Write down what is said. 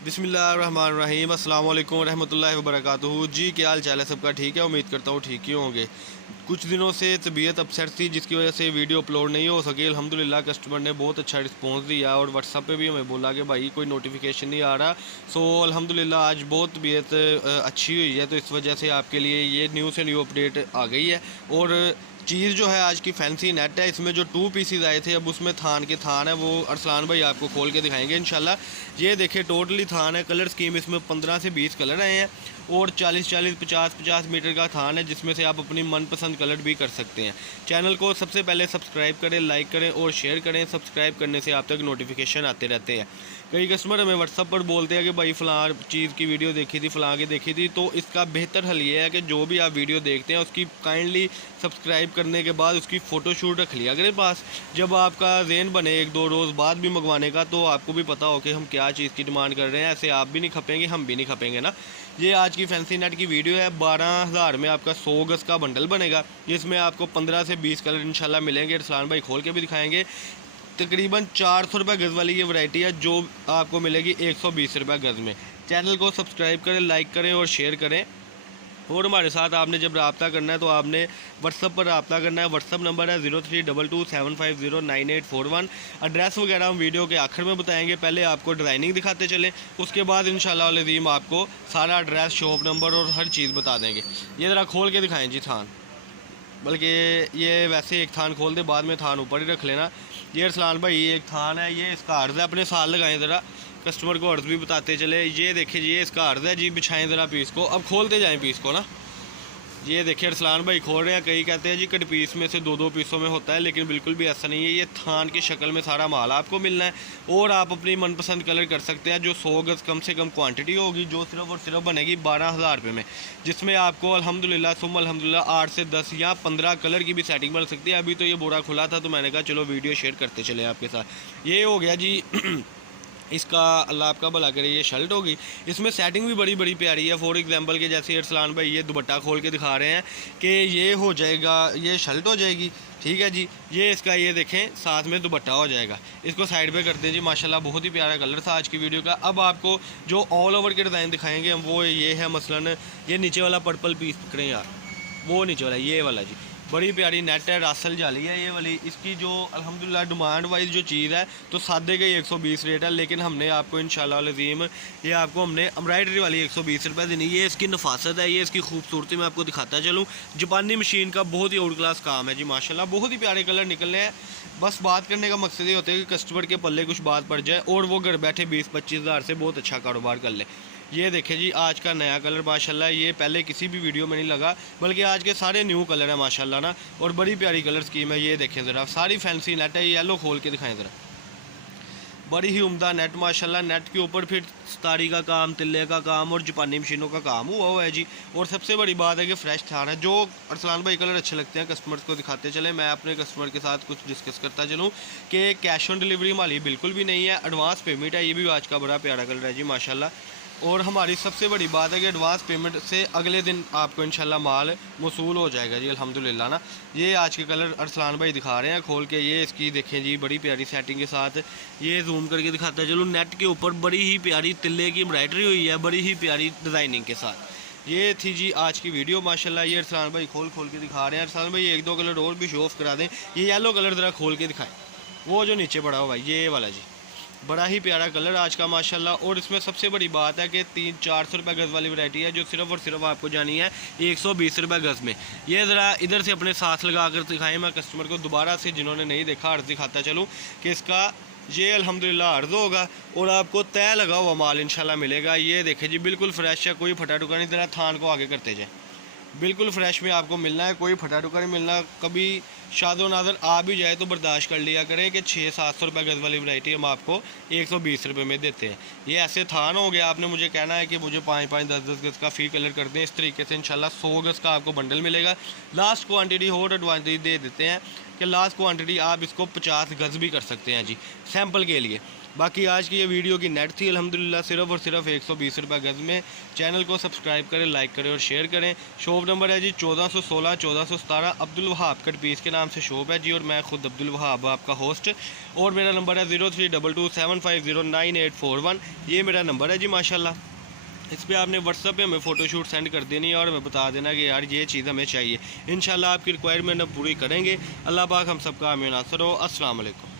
बिस्मिल्लाहिर्रहमानिर्रहीम अस्सलाम वालेकुम रहमतुल्लाहि व बरकातुहू। जी क्या हाल चाल है सबका? ठीक है, उम्मीद करता हूँ ठीक ही होंगे। कुछ दिनों से तबीयत अपसेट थी जिसकी वजह से वीडियो अपलोड नहीं हो सकी। अल्हम्दुलिल्लाह कस्टमर ने बहुत अच्छा रिस्पांस दिया और व्हाट्सअप पे भी हमें बोला कि भाई कोई नोटिफिकेशन नहीं आ रहा। सो अल्हम्दुलिल्लाह आज बहुत तबीयत अच्छी हुई है, तो इस वजह से आपके लिए ये न्यू से न्यू अपडेट आ गई है। और चीज़ जो है आज की फैंसी नेट है, इसमें जो 2 पीसीज आए थे अब उसमें थान के थान है, वो अरसलान भाई आपको खोल के दिखाएंगे इंशाल्लाह। ये देखिए टोटली थान है, कलर स्कीम इसमें 15 से 20 कलर आए हैं और 40-40 50-50 मीटर का थान है, जिसमें से आप अपनी मनपसंद कलर भी कर सकते हैं। चैनल को सबसे पहले सब्सक्राइब करें, लाइक करें और शेयर करें। सब्सक्राइब करने से आप तक नोटिफिकेशन आते रहते हैं। कई कस्टमर हमें व्हाट्सअप पर बोलते हैं कि भाई फ़लाँ चीज़ की वीडियो देखी थी, फ़लाँ की देखी थी। तो इसका बेहतर हल ये है कि जो भी आप वीडियो देखते हैं उसकी काइंडली सब्सक्राइब करने के बाद उसकी फ़ोटोशूट रख लिया करें पास। जब आपका ज़हन बने 1-2 रोज़ बाद भी मंगवाने का, तो आपको भी पता हो कि हम क्या चीज़ की डिमांड कर रहे हैं। ऐसे आप भी नहीं खपेंगे, हम भी नहीं खपेंगे ना। ये आज की फैंसी नेट की वीडियो है। 12,000 में आपका 100 गज़ का बंडल बनेगा, जिसमें आपको 15 से 20 कलर इंशाल्लाह मिलेंगे। अरसलान भाई खोल के भी दिखाएंगे। तकरीबन 400 रुपये गज़ वाली ये वैरायटी है, जो आपको मिलेगी 120 रुपये गज़ में। चैनल को सब्सक्राइब करें, लाइक करें और शेयर करें। और हमारे साथ आपने जब रब्ता करना है तो आपने व्हाट्सअप पर रब्ता करना है। व्हाट्सअप नंबर है 032275098141। एड्रेस वगैरह हम वीडियो के आखिर में बताएंगे। पहले आपको डिज़ाइनिंग दिखाते चलें, उसके बाद इंशाल्लाह अज़ीम आपको सारा एड्रेस, शॉप नंबर और हर चीज़ बता देंगे। ये ज़रा खोल के दिखाएँ जी थान, बल्कि ये वैसे एक थान खोल दे, बाद में थान ऊपर ही रख लेना। ये अरसलान भाई एक थान है, ये इसका अर्ज़ है, अपने साल लगाएं ज़रा, कस्टमर को अर्ज़ भी बताते चले। ये देखिए जी, ये इसका अर्ज़ है जी, बिछाएं ज़रा पीस को। अब खोलते जाएं पीस को ना। ये देखिए अरसलान भाई खोल रहे हैं। कई कहते हैं जी कट पीस में से 2-2 पीसों में होता है, लेकिन बिल्कुल भी ऐसा नहीं है। ये थान की शक्ल में सारा माल आपको मिलना है और आप अपनी मनपसंद कलर कर सकते हैं। जो 100 गज़ कम से कम क्वांटिटी होगी, जो सिर्फ और सिर्फ बनेगी 12,000 रुपये में, जिसमें आपको अल्हम्दुलिल्लाह सुम्मा अल्हम्दुलिल्लाह 8 से 10 या 15 कलर की भी सेटिंग बन सकती है। अभी तो ये बोरा खुला था तो मैंने कहा चलो वीडियो शेयर करते चले आपके साथ। ये हो गया जी इसका, अल्लाह आपका भला करे, ये शर्ट होगी। इसमें सेटिंग भी बड़ी बड़ी प्यारी है। फॉर एग्जांपल के जैसे अरसलान भाई ये दुपट्टा खोल के दिखा रहे हैं कि ये हो जाएगा, ये शर्ट हो जाएगी, ठीक है जी। ये इसका, ये देखें साथ में दुपट्टा हो जाएगा। इसको साइड पे करते हैं जी। माशाल्लाह बहुत ही प्यारा कलर था आज की वीडियो का। अब आपको जो ऑल ओवर के डिज़ाइन दिखाएंगे हम, वो ये है मसलन ये नीचे वाला पर्पल पीस पकड़ें यार, वो नीचे वाला, ये वाला जी, बड़ी प्यारी नेट है, रासल जाली है ये वाली। इसकी जो अल्हम्दुलिल्लाह डिमांड वाइज जो चीज़ है तो सादे का ही 120 रेट है, लेकिन हमने आपको इंशाल्लाह अज़ीम ये आपको हमने एम्ब्रॉयडरी वाली 120 रुपये देनी। ये इसकी नफासत है, ये इसकी खूबसूरती मैं आपको दिखाता चलूँ। जापानी मशीन का बहुत ही आउट क्लास काम है जी माशाल्लाह। बहुत ही प्यारे कलर निकलने हैं। बस बात करने का मकसद ये होता है कि कस्टमर के पल्ले कुछ बात पड़ जाए और वो घर बैठे 20-25 हज़ार से बहुत अच्छा कारोबार कर ले। ये देखें जी आज का नया कलर माशाल्लाह, ये पहले किसी भी वीडियो में नहीं लगा, बल्कि आज के सारे न्यू कलर हैं माशाल्लाह ना। और बड़ी प्यारी कलर स्कीम है। ये देखें ज़रा, सारी फैंसी नेट है। येलो खोल के दिखाएं ज़रा, बड़ी ही उम्दा नेट माशाल्लाह। नेट के ऊपर फिर सितारी का काम, तिल्ले का काम और जापानी मशीनों का काम हुआ है जी। और सबसे बड़ी बात है कि फ्रेश थान है। जो अरसलान भाई कलर अच्छे लगते हैं कस्टमर्स को दिखाते चले, मैं अपने कस्टमर के साथ कुछ डिस्कस करता चलूँ कि कैश ऑन डिलीवरी हमारी बिल्कुल भी नहीं है, एडवांस पेमेंट है। ये भी आज का बड़ा प्यारा कलर है जी माशाल्लाह। और हमारी सबसे बड़ी बात है कि एडवांस पेमेंट से अगले दिन आपको इंशाल्लाह माल मौसूल हो जाएगा जी अल्हम्दुलिल्लाह ना। ये आज के कलर अरसलान भाई दिखा रहे हैं खोल के। ये इसकी देखें जी, बड़ी प्यारी सेटिंग के साथ। ये जूम करके दिखाता चलो, नेट के ऊपर बड़ी ही प्यारी तिल्ले की एम्ब्रॉयडरी हुई है, बड़ी ही प्यारी डिज़ाइनिंग के साथ। ये थी जी आज की वीडियो माशाल्लाह। ये अरसलान भाई खोल के दिखा रहे हैं। अरसलान भाई 1-2 कलर और भी शो ऑफ करा दें। ये येलो कलर ज़रा खोल के दिखाएँ, वो जो नीचे पड़ा हुआ ये वाला जी, बड़ा ही प्यारा कलर आज का माशाल्लाह। और इसमें सबसे बड़ी बात है कि 300-400 रुपये गज़ वाली वैरायटी है, जो सिर्फ और सिर्फ आपको जानी है 120 रुपये गज़ में। ये ज़रा इधर से अपने साथ लगा कर दिखाएँ, मैं कस्टमर को दोबारा से जिन्होंने नहीं देखा अर्ज़ दिखाता चलूँ कि इसका ये अल्हम्दुलिल्लाह अर्ज़ होगा और आपको तय लगा हुआ माल इंशाल्लाह मिलेगा। ये देखें जी, बिल्कुल फ्रेश है, कोई फटा टुका नहीं। ज़रा थान को आगे करते जाए, बिल्कुल फ्रेश में आपको मिलना है, कोई फटा टुका नहीं मिलना। कभी शादो नादर आ भी जाए तो बर्दाश्त कर लिया करें कि 600-700 रुपये गज़ वाली वैरायटी हम आपको 120 रुपये में देते हैं। ये ऐसे थान हो गया, आपने मुझे कहना है कि मुझे 5-5, 10-10 गज़ का फ़ी कलर कर दें। इस तरीके से इंशाल्लाह 100 गज़ का आपको बंडल मिलेगा। लास्ट क्वान्टिटी और एडवांटेज दे देते हैं कि लास्ट क्वान्टिटी आप इसको 50 गज़ भी कर सकते हैं जी, सैम्पल के लिए। बाकी आज की ये वीडियो की नेट थी अल्हम्दुलिल्लाह सिर्फ़ और सिर्फ 120 रुपये गज़ में। चैनल को सब्सक्राइब करें, लाइक करें और शेयर करें। शॉप नंबर है जी 1416 1417 अब्दुल वहाब कट पीस के नाम से शॉप है जी, और मैं खुद अब्दुल वहाब आपका होस्ट। और मेरा नंबर है 032275098841। ये मेरा नंबर है जी माशाल्लाह। इस पर आपने व्हाट्सएप पे हमें फ़ोटोशूट सेंड कर देनी है और हमें बता देना कि यार ये चीज़ हमें चाहिए। इंशाल्लाह आपकी रिक्वायरमेंट हम पूरी करेंगे। अल्लाह पाक हम सबका आमीन नासर हो। अस्सलाम वालेकुम।